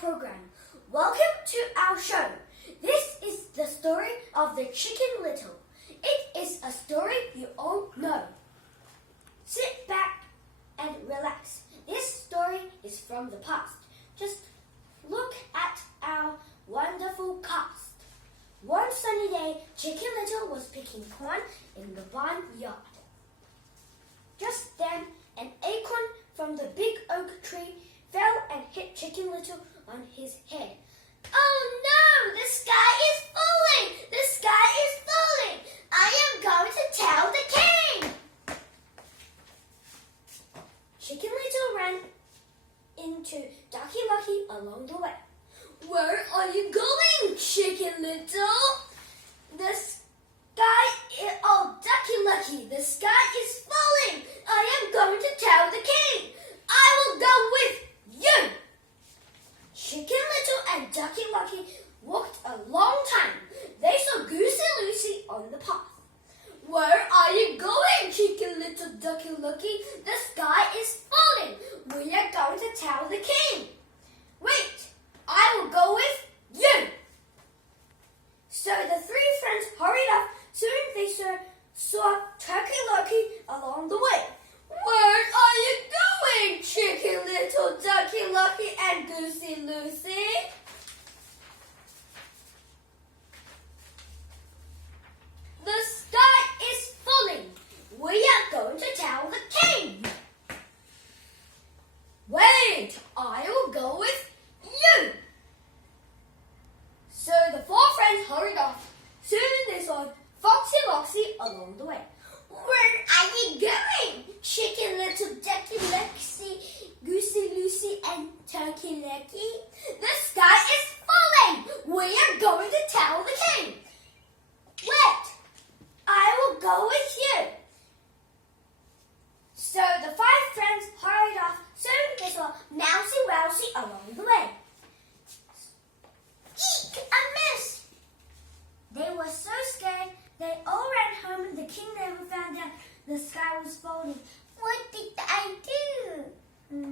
program. Welcome to our show. This is the story of the Chicken Little. It is a story you all know. Sit back and relax. This story is from the past. Just look at our wonderful cast. One sunny day, Chicken Little was picking corn in the barnyard. Just then, an acorn from the big oak tree fell and hit Chicken Little on his head. Oh no! The sky is falling! The sky is falling! I am going to tell the king! Chicken Little ran into Ducky Lucky along the way. Where are you going, Chicken Little? The sky is... Oh, Ducky Lucky, the sky is falling! I am going to tell the king! I will go with you! Chicken Little and Ducky Lucky walked a long time. They saw Goosey Lucy on the path. Where are you going, Chicken Little, Ducky Lucky? The sky is falling. We are going to tell the king. Wait, I will go with you. So the three friends hurried up. Soon they saw Turkey Lurkey along the way. Where are you going, Chicken Little, Ducky Lucky, and Goosey Lucy? The sky is falling. We are going to tell the king. Wait, I will go with you. So the four friends hurried off. Soon they saw Foxy Loxy along the way. Where are you going, Chicken Little, Ducky Lucky, Goosey Lucy, and Turkey Lucky? The sky is falling. We are going to tell the king. Wait, I will go with you. So the five friends hurried off. Soon they saw Mousy Wousy along the way. Eek! A miss! They were so scared, they all ran home and the king never found out the sky was falling. What did I do?